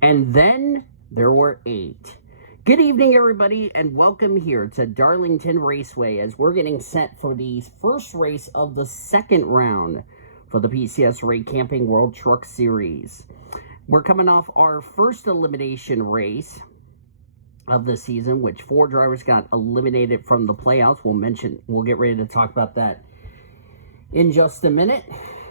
And then there were 8. Good evening, everybody, and welcome here to Darlington Raceway as we're getting set for the first race of the second round for the PCSRA Camping World Truck Series. We're coming off our first elimination race of the season, which 4 drivers got eliminated from the playoffs. We'll get ready to talk about that in just a minute,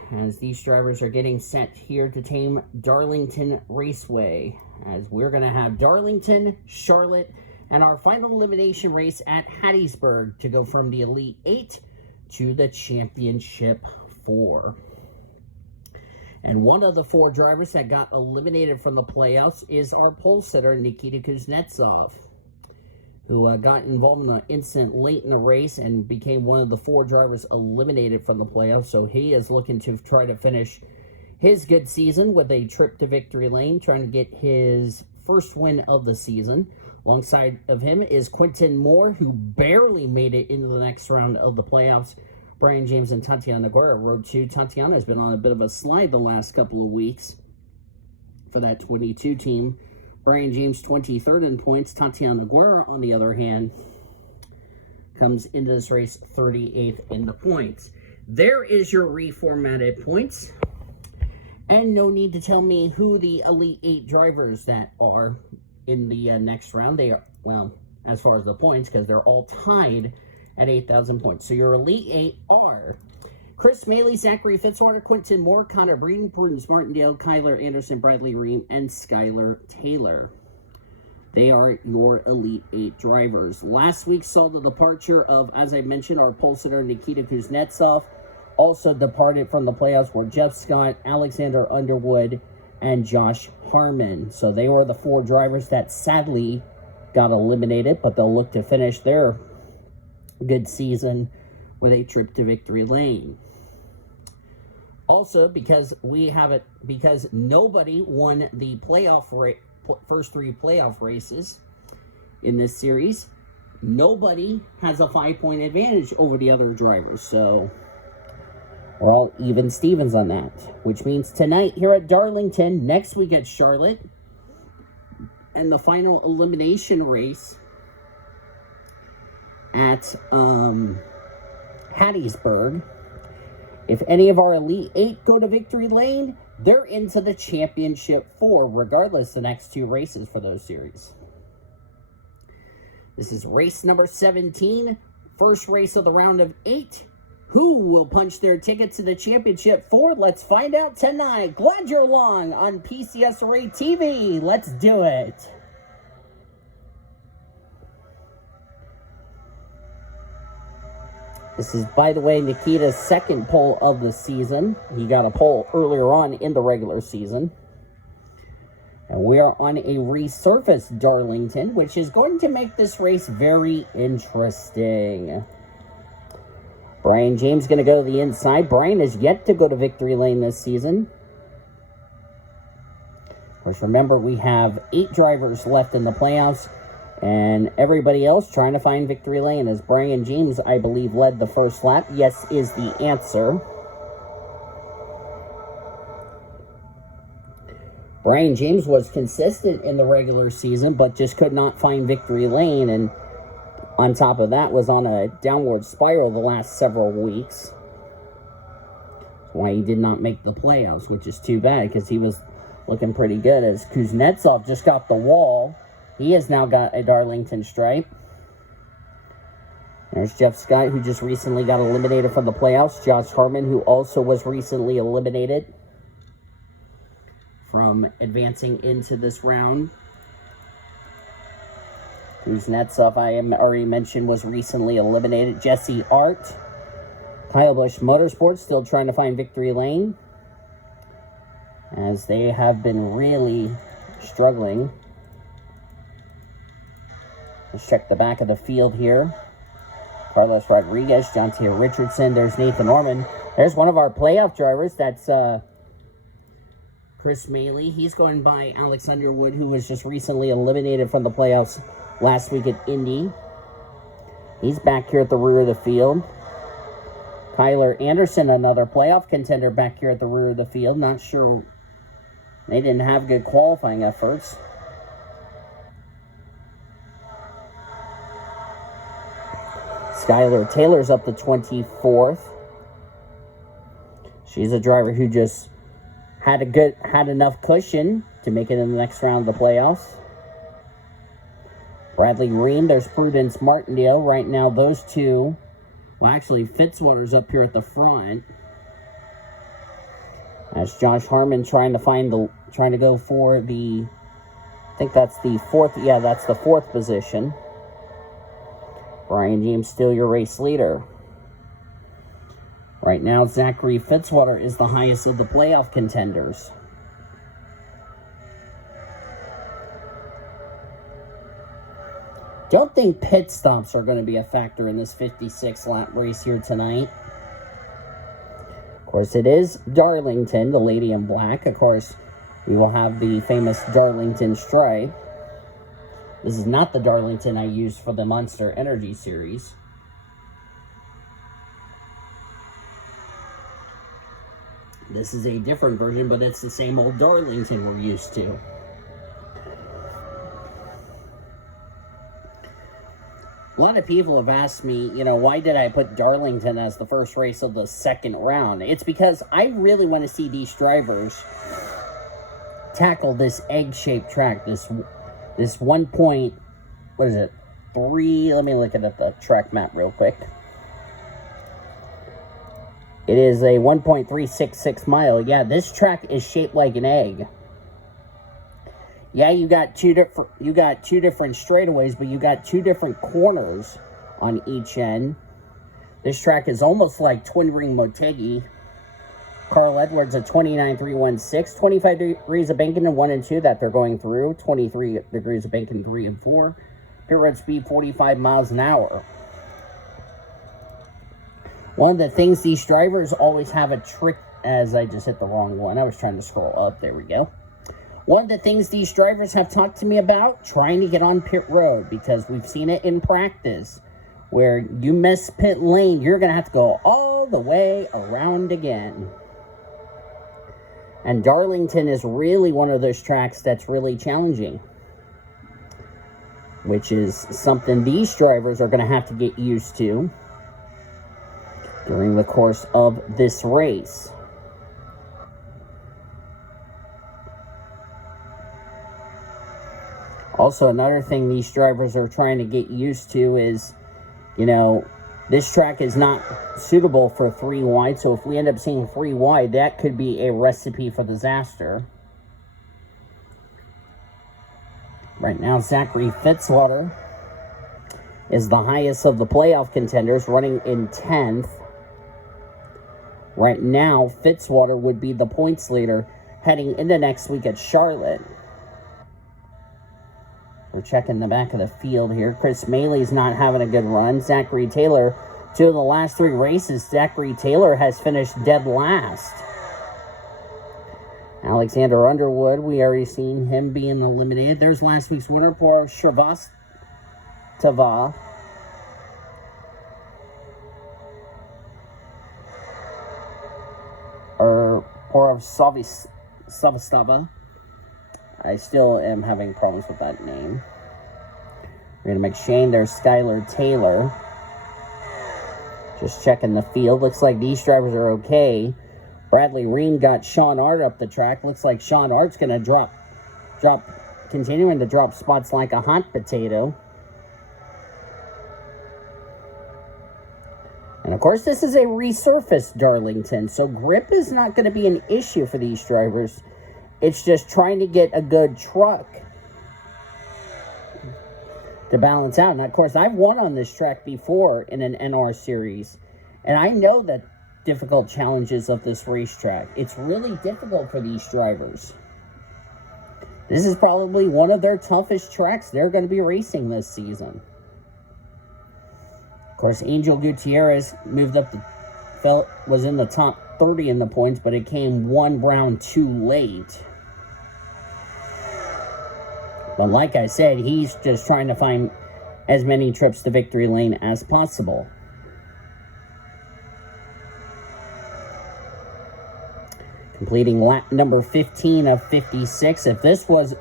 as these drivers are getting set here to tame Darlington Raceway, as we're going to have Darlington, Charlotte, and our final elimination race at Hattiesburg to go from the Elite 8 to the Championship 4. And one of the 4 drivers that got eliminated from the playoffs is our pole sitter, Nikita Kuznetsov, who got involved in an incident late in the race and became one of the 4 drivers eliminated from the playoffs. So he is looking to try to finish his good season with a trip to victory lane, trying to get his first win of the season. Alongside of him is Quentin Moore, who barely made it into the next round of the playoffs. Brian James and Tatiana Guerra rode 2. Tatiana has been on a bit of a slide the last couple of weeks for that 22 team. Brian James 23rd in points. Tatiana Guerra, on the other hand, comes into this race 38th in the points. There is your reformatted points. And no need to tell me who the Elite 8 drivers that are in the next round. They are, well, as far as the points, because they're all tied at 8,000 points. So your Elite 8 are Chris Maley, Zachary Fitzwater, Quentin Moore, Connor Breeden, Prudence Martindale, Kyler Anderson, Bradley Ream, and Skylar Taylor. They are your Elite 8 drivers. Last week saw the departure of, as I mentioned, our pole sitter Nikita Kuznetsov. Also departed from the playoffs were Jeff Scott, Alexander Underwood, and Josh Harmon. So they were the 4 drivers that sadly got eliminated, but they'll look to finish their good season with a trip to victory lane. Also, because nobody won the first 3 playoff races in this series, nobody has a 5-point advantage over the other drivers. So we're all even Stevens on that, which means tonight here at Darlington, next week at Charlotte, and the final elimination race at Hattiesburg. If any of our Elite 8 go to victory lane, they're into the Championship 4, regardless the next 2 races for those series. This is race number 17, first race of the round of 8. Who will punch their ticket to the Championship 4? Let's find out tonight. Glad you're along on PCSRA TV. Let's do it. This is, by the way, Nikita's second pole of the season. He got a pole earlier on in the regular season. And we are on a resurfaced Darlington, which is going to make this race very interesting. Brian James going to go to the inside. Brian is yet to go to victory lane this season. Of course, remember, we have 8 drivers left in the playoffs, and everybody else trying to find victory lane, as Brian James, I believe, led the first lap. Yes is the answer. Brian James was consistent in the regular season, but just could not find victory lane, and on top of that was on a downward spiral the last several weeks. That's why he did not make the playoffs, which is too bad, because he was looking pretty good, as Kuznetsov just got the wall. He has now got a Darlington stripe. There's Jeff Scott, who just recently got eliminated from the playoffs. Josh Harmon, who also was recently eliminated from advancing into this round. Kuznetsov, I already mentioned, was recently eliminated. Jesse Art. Kyle Busch Motorsports still trying to find victory lane, as they have been really struggling. Let's check the back of the field here. Carlos Rodriguez, Jonte Richardson. There's Nathan Orman. There's one of our playoff drivers. That's Chris Maley. He's going by Alex Underwood, who was just recently eliminated from the playoffs last week at Indy. He's back here at the rear of the field. Kyler Anderson, another playoff contender, back here at the rear of the field. Not sure They didn't have good qualifying efforts. Skylar Taylor's up to 24th. She's a driver who just had enough cushion to make it in the next round of the playoffs. Bradley Ream, there's Prudence Martindale. Right now, those two. Well, actually, Fitzwater's up here at the front. That's Josh Harmon trying to go for the, I think that's the fourth. Yeah, that's the fourth position. Brian James still your race leader. Right now, Zachary Fitzwater is the highest of the playoff contenders. Don't think pit stops are going to be a factor in this 56-lap race here tonight. Of course, it is Darlington, the lady in black. Of course, we will have the famous Darlington stripe. This is not the Darlington I used for the Monster Energy series. This is a different version, but it's the same old Darlington we're used to. A lot of people have asked me, why did I put Darlington as the first race of the second round? It's because I really want to see these drivers tackle this egg-shaped track, this 1 point, what is it, 3, let me look at the track map real quick. It is a 1.366 mile. Yeah, this track is shaped like an egg. Yeah, you got two different straightaways, but you got two different corners on each end. This track is almost like Twin Ring Motegi. Carl Edwards at 29.316, 25 degrees of banking in 1 and 2 that they're going through, 23 degrees of banking 3 and 4. Pit road speed 45 miles an hour. One of the things these drivers always have a trick, as I just hit the wrong one. I was trying to scroll up. There we go. One of the things these drivers have talked to me about, trying to get on pit road, because we've seen it in practice, where you miss pit lane, you're going to have to go all the way around again. And Darlington is really one of those tracks that's really challenging, which is something these drivers are going to have to get used to during the course of this race. Also, another thing these drivers are trying to get used to is, this track is not suitable for 3 wide, so if we end up seeing 3 wide, that could be a recipe for disaster. Right now, Zachary Fitzwater is the highest of the playoff contenders, running in 10th. Right now, Fitzwater would be the points leader heading into next week at Charlotte. We're checking the back of the field here. Chris Maley's not having a good run. Zachary Taylor, 2 of the last 3 races, Zachary Taylor has finished dead last. Alexander Underwood, we already seen him being eliminated. There's last week's winner, Por Shrivastava. Or Por Savastava. I still am having problems with that name. Rita McShane, there's Skylar Taylor. Just checking the field. Looks like these drivers are okay. Bradley Ream got Sean Art up the track. Looks like Sean Art's going to continuing to drop spots like a hot potato. And of course, this is a resurfaced Darlington, so grip is not going to be an issue for these drivers. It's just trying to get a good truck to balance out. And of course, I've won on this track before in an NR series, and I know the difficult challenges of this racetrack. It's really difficult for these drivers. This is probably one of their toughest tracks they're going to be racing this season. Of course, Angel Gutierrez was in the top 30 in the points, but it came 1 round too late. But like I said, he's just trying to find as many trips to victory lane as possible. completing lap number 15 of 56. If this was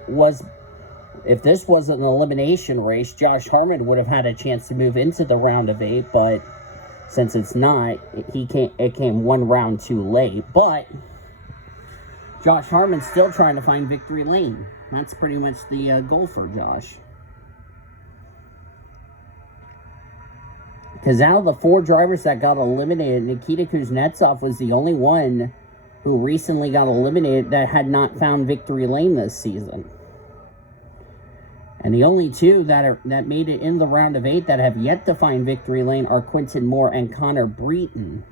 an elimination race, Josh Harmon would have had a chance to move into the round of 8, but since it's not, it came one round too late. But Josh Harmon's still trying to find victory lane. That's pretty much the goal for Josh. Because out of the 4 drivers that got eliminated, Nikita Kuznetsov was the only one who recently got eliminated that had not found victory lane this season. And the only 2 that made it in the round of 8 that have yet to find victory lane are Quinton Moore and Connor Breton.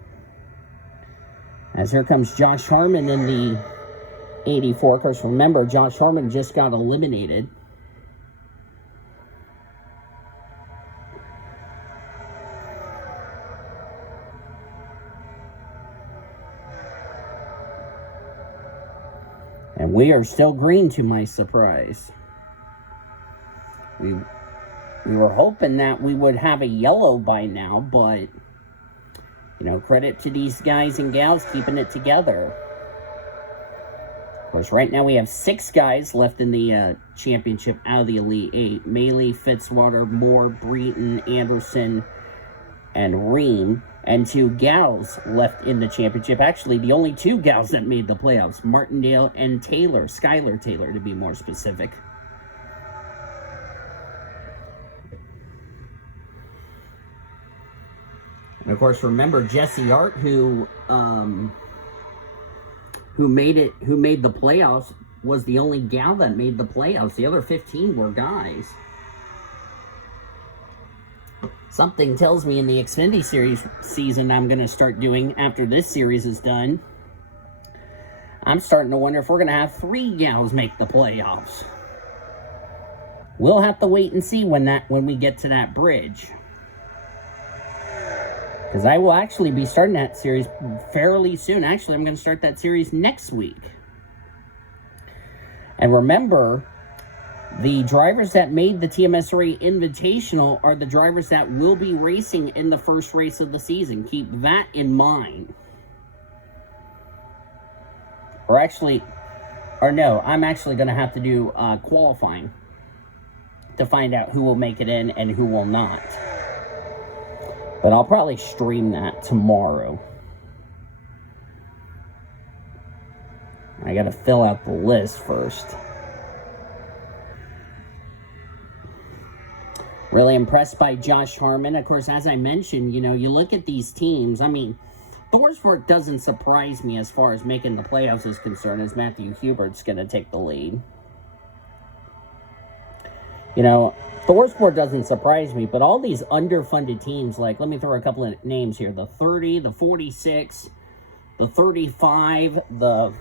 As here comes Josh Harmon in the 84. Of course, remember, Josh Harmon just got eliminated. And we are still green, to my surprise. We were hoping that we would have a yellow by now, but, you know, credit to these guys and gals keeping it together. Of course, right now we have 6 guys left in the championship out of the Elite 8. Maley, Fitzwater, Moore, Breton, Anderson, and Ream. And 2 gals left in the championship. Actually, the only 2 gals that made the playoffs. Martindale and Taylor. Skylar Taylor, to be more specific. And of course, remember Jesse Art, who made the playoffs, was the only gal that made the playoffs. The other 15 were guys. Something tells me in the Xfinity Series season I'm going to start doing after this series is done, I'm starting to wonder if we're going to have 3 gals make the playoffs. We'll have to wait and see when we get to that bridge. Because I will actually be starting that series fairly soon. Actually, I'm going to start that series next week. And remember, the drivers that made the TMSRA Invitational are the drivers that will be racing in the first race of the season. Keep that in mind. I'm actually going to have to do qualifying to find out who will make it in and who will not. But I'll probably stream that tomorrow. I got to fill out the list first. Really impressed by Josh Harmon. Of course, as I mentioned, you know, you look at these teams. I mean, Thorsford doesn't surprise me as far as making the playoffs is concerned, as Matthew Hubert's going to take the lead. You know, Thorsport doesn't surprise me, but all these underfunded teams, like, let me throw a couple of names here. The 30, the 46, the 35, the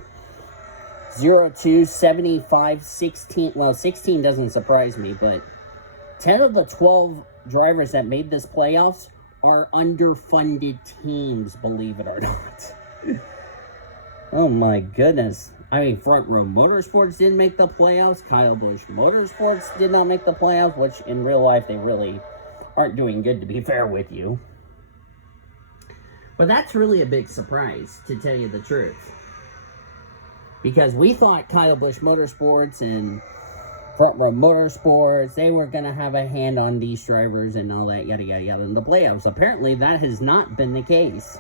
02, 75, 16. Well, 16 doesn't surprise me, but 10 of the 12 drivers that made this playoffs are underfunded teams, believe it or not. Oh my goodness. I mean, Front Row Motorsports didn't make the playoffs. Kyle Busch Motorsports did not make the playoffs, which in real life they really aren't doing good, to be fair with you. But that's really a big surprise, to tell you the truth. Because we thought Kyle Busch Motorsports and Front Row Motorsports, they were going to have a hand on these drivers and all that, yada, yada, yada, in the playoffs. Apparently, that has not been the case.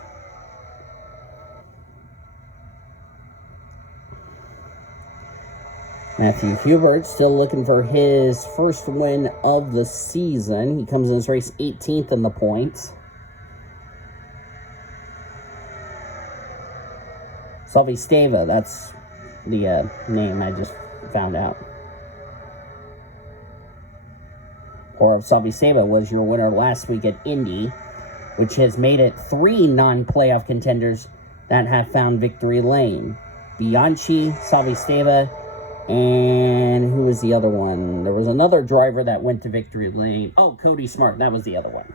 Matthew Hubert still looking for his first win of the season. He comes in this race 18th in the points. Salvi Steva, that's the name I just found out. Or Salvi Steva was your winner last week at Indy, which has made it 3 non-playoff contenders that have found victory lane. Bianchi, Salvi Steva, and who was the other one? There was another driver that went to victory lane. Oh, Cody Smart, that was the other one.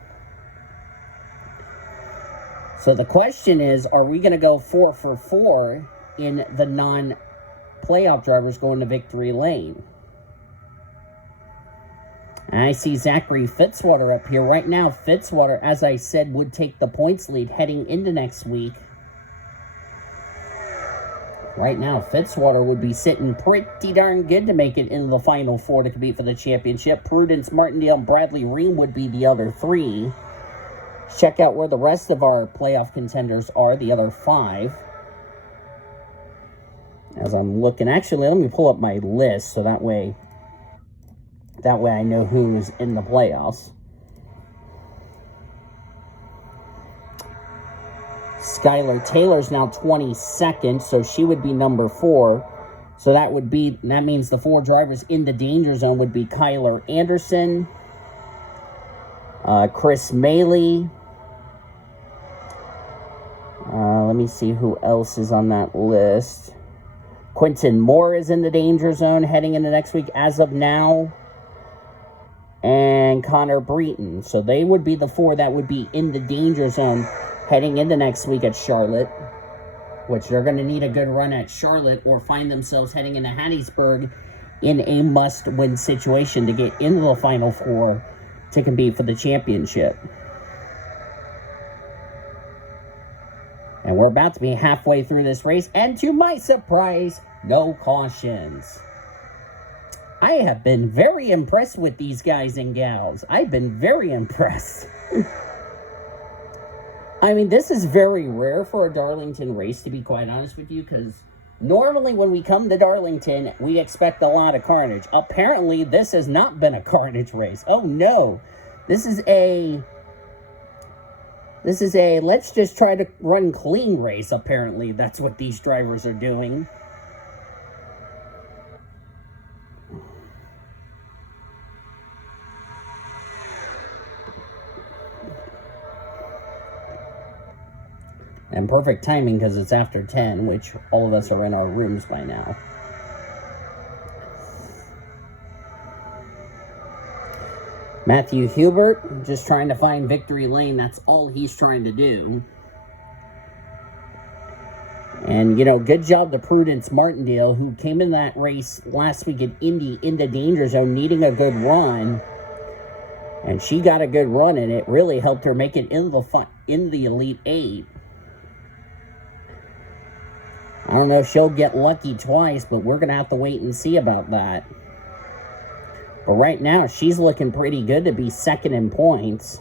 So the question is, are we going to go 4 for 4 in the non-playoff drivers going to victory lane? And I see Zachary Fitzwater up here. Right now, Fitzwater, as I said, would take the points lead heading into next week. Right now, Fitzwater would be sitting pretty darn good to make it into the Final Four to compete for the championship. Prudence, Martindale, and Bradley Ream would be the other three. Check out where the rest of our playoff contenders are, the other five. As I'm looking, actually, let me pull up my list so that way I know who's in the playoffs. Skylar Taylor's now 22nd, so she would be number 4. So that means the 4 drivers in the danger zone would be Kyler Anderson, Chris Maley. Let me see who else is on that list. Quentin Moore is in the danger zone heading into next week as of now. And Connor Breton. So they would be the 4 that would be in the danger zone heading into next week at Charlotte, which they're going to need a good run at Charlotte or find themselves heading into Hattiesburg in a must-win situation to get into the Final Four to compete for the championship. And we're about to be halfway through this race, and to my surprise, no cautions. I have been very impressed with these guys and gals. I've been very impressed. I mean, this is very rare for a Darlington race, to be quite honest with you, because normally when we come to Darlington, we expect a lot of carnage. Apparently, this has not been a carnage race. Oh, no. This is a let's just try to run clean race, apparently. That's what these drivers are doing. And perfect timing because it's after 10, which all of us are in our rooms by now. Matthew Hubert, just trying to find victory lane. That's all he's trying to do. And, good job to Prudence Martindale, who came in that race last week at Indy in the danger zone, needing a good run. And she got a good run, and it really helped her make it in the Elite 8. I don't know if she'll get lucky twice, but we're going to have to wait and see about that. But right now, she's looking pretty good to be second in points.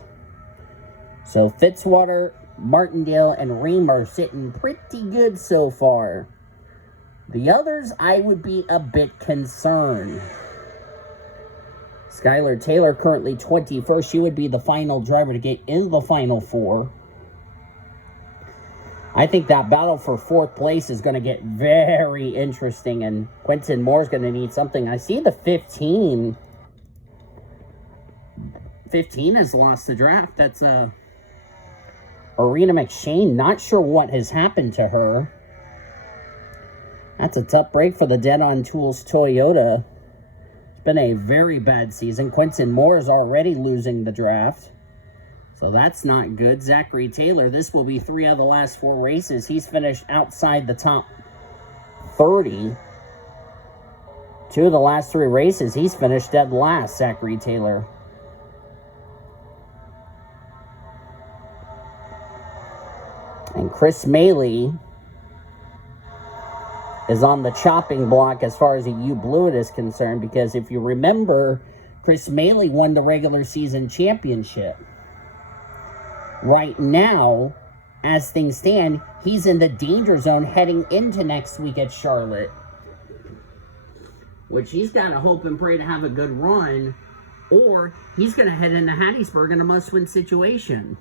So Fitzwater, Martindale, and Ream are sitting pretty good so far. The others, I would be a bit concerned. Skylar Taylor currently 21st. She would be the final driver to get into the Final Four. I think that battle for 4th place is going to get very interesting, and Quentin Moore's going to need something. I see the 15. 15 has lost the draft. That's Arena McShane. Not sure what has happened to her. That's a tough break for the Dead on Tools Toyota. It's been a very bad season. Quentin Moore is already losing the draft. So that's not good. Zachary Taylor, this will be 3 out of the last 4 races. He's finished outside the top 30. 2 of the last 3 races, he's finished dead last, Zachary Taylor. And Chris Maley is on the chopping block as far as the U Blewett is concerned, because if you remember, Chris Maley won the regular season championship. Right now, as things stand, he's in the danger zone heading into next week at Charlotte, which he's got to hope and pray to have a good run, or he's going to head into Hattiesburg in a must-win situation.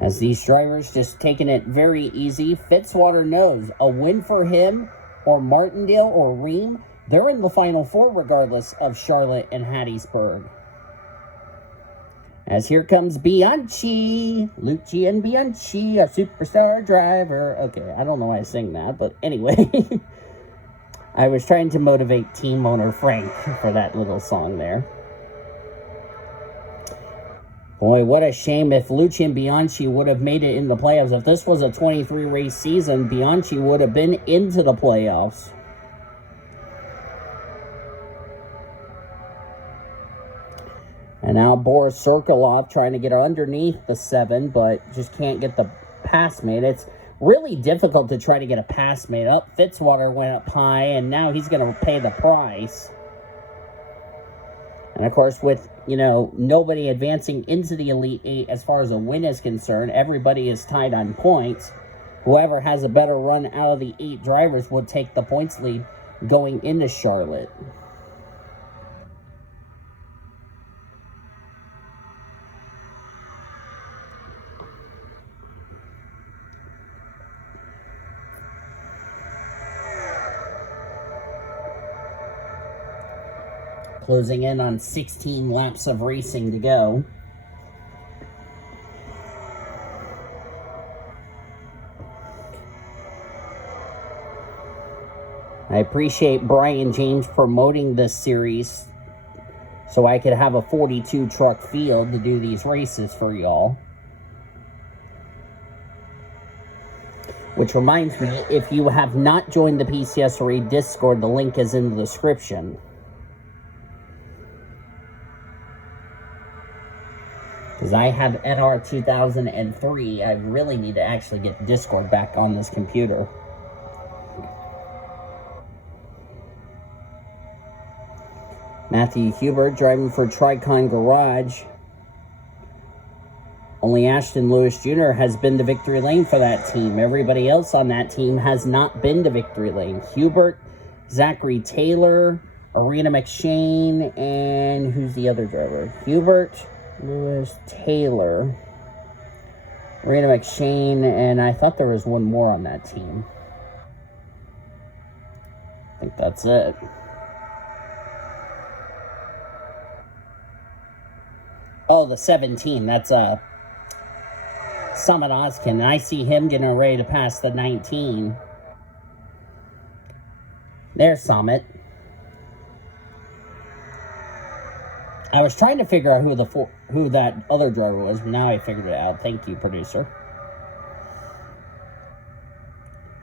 As these drivers just taking it very easy, Fitzwater knows a win for him or Martindale or Ream, they're in the Final Four regardless of Charlotte and Hattiesburg. As here comes Bianchi, Lucian Bianchi, a superstar driver. Okay, I don't know why I sing that, but anyway. I was trying to motivate team owner Frank for that little song there. Boy, what a shame if Lucian Bianchi would have made it in the playoffs. If this was a 23-race season, Bianchi would have been into the playoffs. And now Boris Sokolov trying to get underneath the 7, but just can't get the pass made. It's really difficult to try to get a pass made. Up, Fitzwater went up high, and now he's going to pay the price. And, of course, with, nobody advancing into the Elite 8 as far as a win is concerned, everybody is tied on points. Whoever has a better run out of the 8 drivers will take the points lead going into Charlotte. Closing in on 16 laps of racing to go. I appreciate Brian James promoting this series so I could have a 42 truck field to do these races for y'all. Which reminds me, if you have not joined the PCSRA Discord, the link is in the description. Because I have NR 2003, I really need to actually get Discord back on this computer. Matthew Hubert driving for Tricon Garage. Only Ashton Lewis Jr. has been to victory lane for that team. Everybody else on that team has not been to victory lane. Hubert, Zachary Taylor, Arena McShane, and who's the other driver? Hubert, Lewis, Taylor, Arena McShane, and I thought there was one more on that team. I think that's it. Oh, the 17. That's Summit Oskin. I see him getting ready to pass the 19. There's Summit. I was trying to figure out who that other driver was, but now I figured it out. Thank you, producer.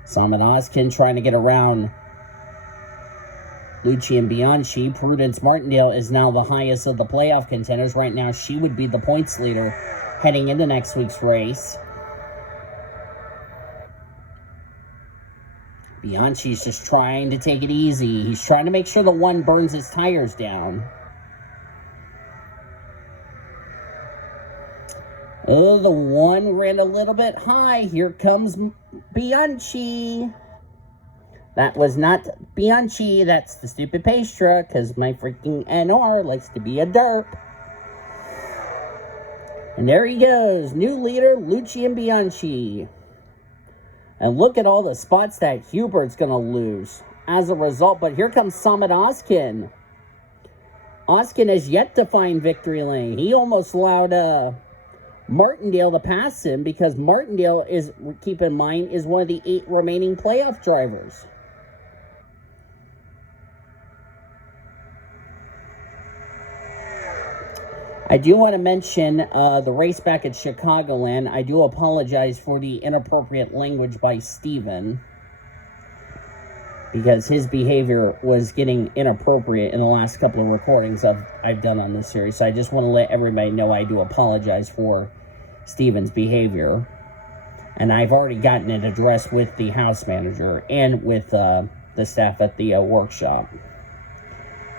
Summit Oskin trying to get around Lucci and Bianchi. Prudence Martindale is now the highest of the playoff contenders. Right now, she would be the points leader heading into next week's race. Bianchi's just trying to take it easy. He's trying to make sure the 1 burns his tires down. Oh, the 1 ran a little bit high. Here comes Bianchi. That was not Bianchi. That's the stupid pace truck, because my freaking NR likes to be a derp. And there he goes. New leader, Lucci and Bianchi. And look at all the spots that Hubert's going to lose as a result. But here comes Summit Oskin. Oskin has yet to find victory lane. He almost allowed Martindale to pass him, because Martindale is, keep in mind, is one of the 8 remaining playoff drivers. I do want to mention the race back at Chicagoland. I do apologize for the inappropriate language by Steven, because his behavior was getting inappropriate in the last couple of recordings I've done on this series. So I just want to let everybody know I do apologize for Steven's behavior. And I've already gotten it addressed with the house manager and with the staff at the workshop,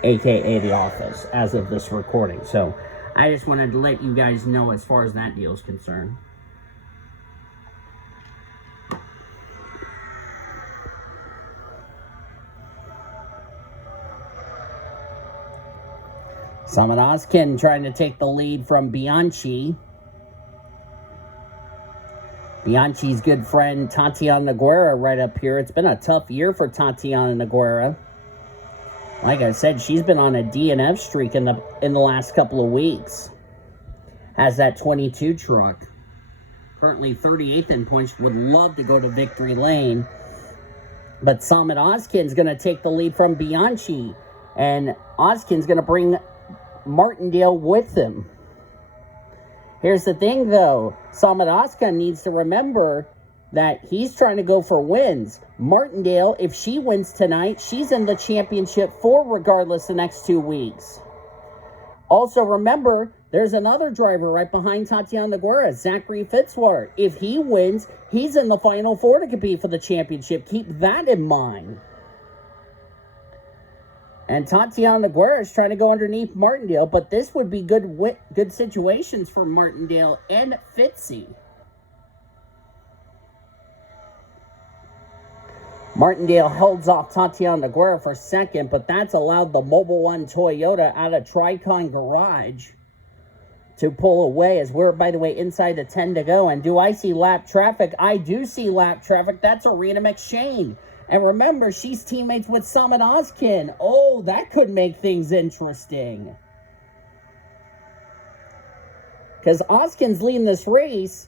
aka the office, as of this recording. So I just wanted to let you guys know as far as that deal is concerned. Summit Oskin trying to take the lead from Bianchi. Bianchi's good friend Tatiana Noguera right up here. It's been a tough year for Tatiana Noguera. Like I said, she's been on a DNF streak in the last couple of weeks. Has that 22 truck. Currently 38th in points. Would love to go to victory lane. But Summit Oskin's going to take the lead from Bianchi. And Oskin's going to bring Martindale with him. Here's the thing, though. Summit Oskin needs to remember that he's trying to go for wins. Martindale, if she wins tonight, she's in the championship for regardless the next 2 weeks. Also, remember, There's another driver right behind Tatiana Guerra, Zachary Fitzwater. If he wins, he's in the Final Four to compete for the championship. Keep that in mind. And Tatiana Guerra is trying to go underneath Martindale, but this would be good situations for Martindale and Fitzy. Martindale holds off Tatiana Guerra for second, but that's allowed the Mobile One Toyota out of Tricon Garage to pull away, as we're, by the way, inside the 10 to go. And do I see lap traffic? I do see lap traffic. That's Arena McShane. And remember, she's teammates with Summit Oskin. Oh, that could make things interesting. Because Oskin's leading this race.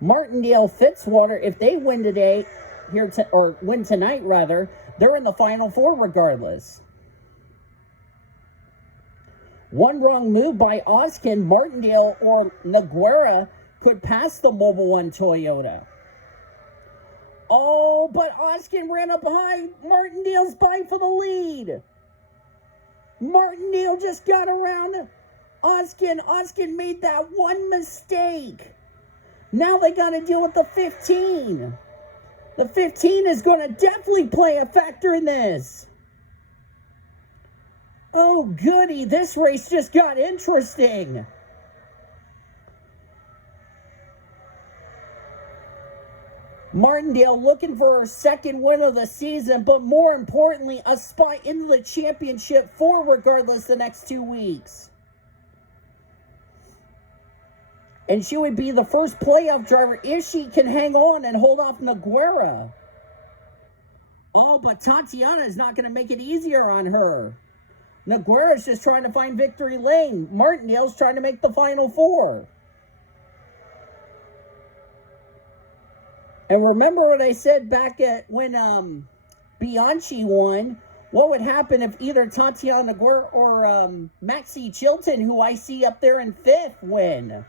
Martindale, Fitzwater, if they win today, or win tonight rather, they're in the Final Four regardless. One wrong move by Oskin, Martindale, or Noguera could pass the Mobile One Toyota. Oh, but Oskin ran up behind. Martindale's by for the lead. Martindale just got around Oskin. Oskin made that one mistake. Now they got to deal with the 15. The 15 is going to definitely play a factor in this. Oh, goody. This race just got interesting. Martindale looking for her second win of the season, but more importantly, a spot into the championship for regardless the next 2 weeks. And she would be the first playoff driver if she can hang on and hold off Noguera. Oh, but Tatiana is not going to make it easier on her. Noguera's just trying to find victory lane. Martindale's trying to make the Final Four. And remember what I said back at when Bianchi won? What would happen if either Tatiana Noguera or Maxie Chilton, who I see up there in 5th, win?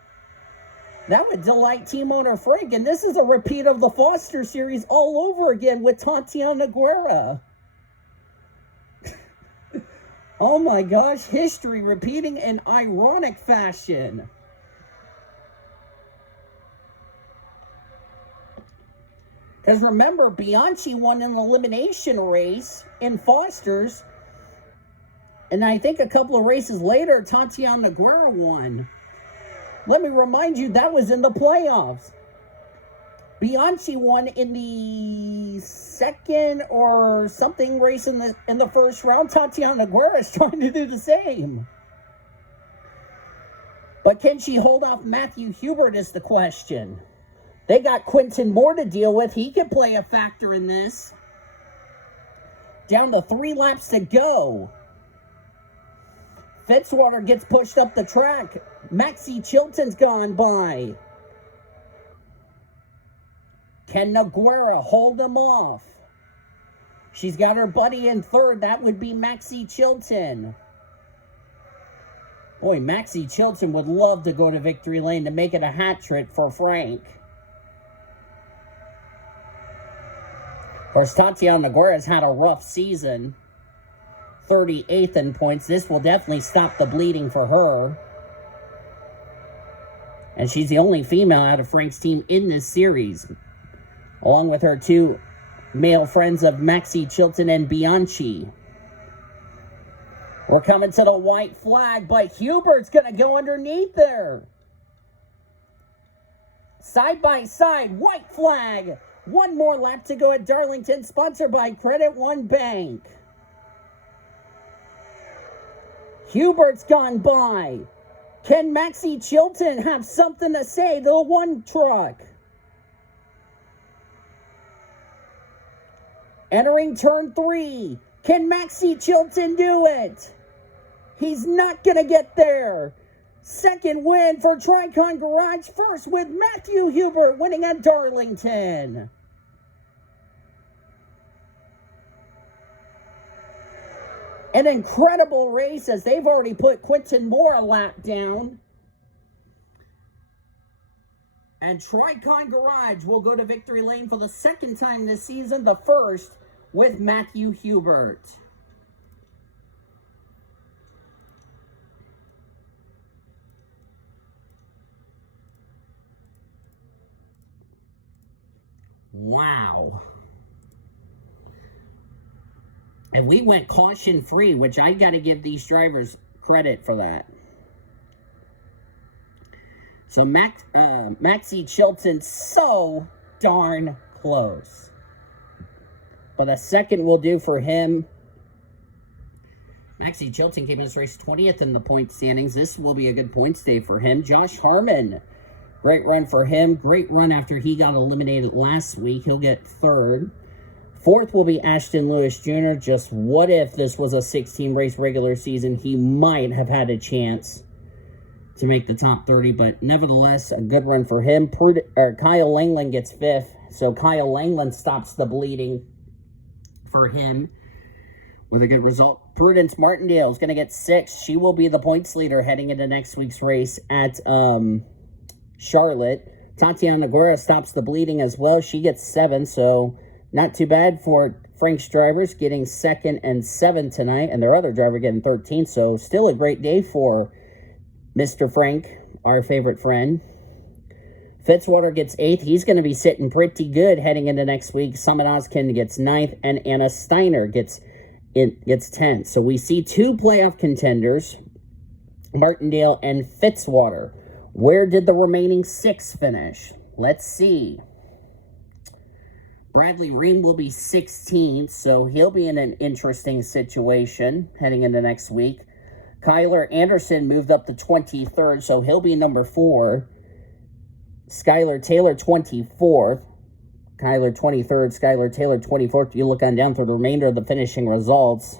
That would delight team owner Frank. And this is a repeat of the Foster series all over again with Tatiana Noguera. Oh my gosh, history repeating in ironic fashion. Because remember, Bianchi won an elimination race in Foster's. And I think a couple of races later, Tatiana Noguera won. Let me remind you, that was in the playoffs. Bianchi won in the second or something race in the first round. Tatiana Noguera is trying to do the same. But can she hold off Matthew Hubert is the question. They got Quentin Moore to deal with. He could play a factor in this. Down to 3 laps to go. Fitzwater gets pushed up the track. Maxie Chilton's gone by. Can Noguera hold him off? She's got her buddy in 3rd. That would be Maxie Chilton. Boy, Maxie Chilton would love to go to victory lane to make it a hat trick for Frank. Of course, Tatiana Noguera has had a rough season. 38th in points. This will definitely stop the bleeding for her. And she's the only female out of Frank's team in this series, along with her 2 male friends of Maxie Chilton and Bianchi. We're coming to the white flag, but Hubert's going to go underneath there. Side by side, white flag. One more lap to go at Darlington, sponsored by Credit One Bank. Hubert's gone by. Can Maxie Chilton have something to say to the one truck? Entering turn 3. Can Maxie Chilton do it? He's not going to get there. Second win for Tricon Garage. First with Matthew Hubert winning at Darlington. An incredible race as they've already put Quentin Moore a lap down. And Tricon Garage will go to victory lane for the second time this season, the first with Matthew Hubert. Wow. And we went caution-free, which I got to give these drivers credit for that. So Maxie Chilton, so darn close. But a second will do for him. Maxie Chilton came in this race 20th in the point standings. This will be a good points day for him. Josh Harmon, great run for him. Great run after he got eliminated last week. He'll get third. Fourth will be Ashton Lewis Jr. Just what if this was a 16-race regular season? He might have had a chance to make the top 30, but nevertheless, a good run for him. Kyle Langland gets fifth, so Kyle Langland stops the bleeding for him with a good result. Prudence Martindale is going to get sixth. She will be the points leader heading into next week's race at Charlotte. Tatiana Guerra stops the bleeding as well. She gets seventh, so not too bad for Frank's drivers getting second and seventh tonight, and their other driver getting 13th, so still a great day for Mr. Frank, our favorite friend. Fitzwater gets eighth. He's going to be sitting pretty good heading into next week. Summit Oskin gets ninth, and Anna Steiner gets 10th. So we see two playoff contenders, Martindale and Fitzwater. Where did the remaining six finish? Let's see. Bradley Ream will be 16th, so he'll be in an interesting situation heading into next week. Kyler Anderson moved up to 23rd, so he'll be number 4. Skylar Taylor, 24th. Kyler, 23rd. Skylar Taylor, 24th. You look on down through the remainder of the finishing results.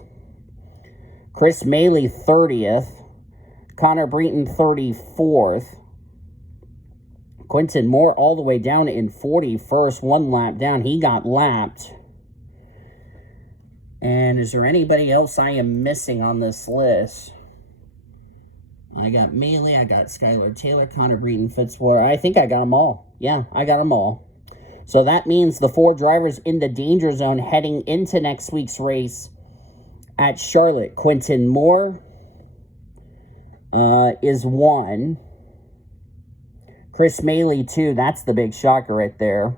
Chris Maley, 30th. Connor Breton, 34th. Quentin Moore all the way down in 41st, one lap down. He got lapped. And is there anybody else I am missing on this list? I got Maley, I got Skylar Taylor, Connor Breton, Fitzwater. I think I got them all. Yeah, I got them all. So that means the 4 drivers in the danger zone heading into next week's race at Charlotte. Quentin Moore is 1. Chris Maley, 2. That's the big shocker right there.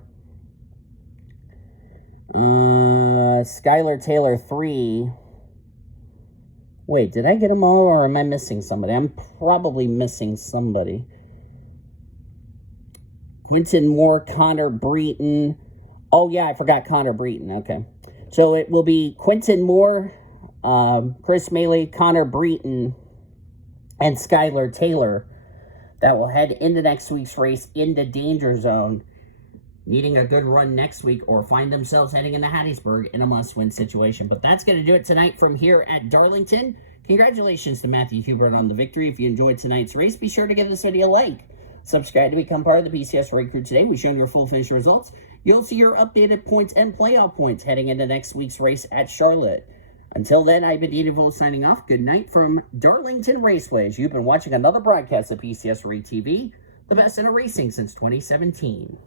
Skylar Taylor, 3. Wait, did I get them all, or am I missing somebody? I'm probably missing somebody. Quentin Moore, Connor Breton. Oh, yeah, I forgot Connor Breton. Okay. So it will be Quentin Moore, Chris Maley, Connor Breton, and Skylar Taylor that will head into next week's race into Danger Zone, needing a good run next week or find themselves heading into Hattiesburg in a must-win situation. But that's going to do it tonight from here at Darlington. Congratulations to Matthew Hubert on the victory. If you enjoyed tonight's race, be sure to give this video a like. Subscribe to become part of the PCSRA crew today. We've shown your full finish results. You'll see your updated points and playoff points heading into next week's race at Charlotte. Until then, I've been Dean DeVoe signing off. Good night from Darlington Raceways. You've been watching another broadcast of PCSRA TV, the best in racing since 2017.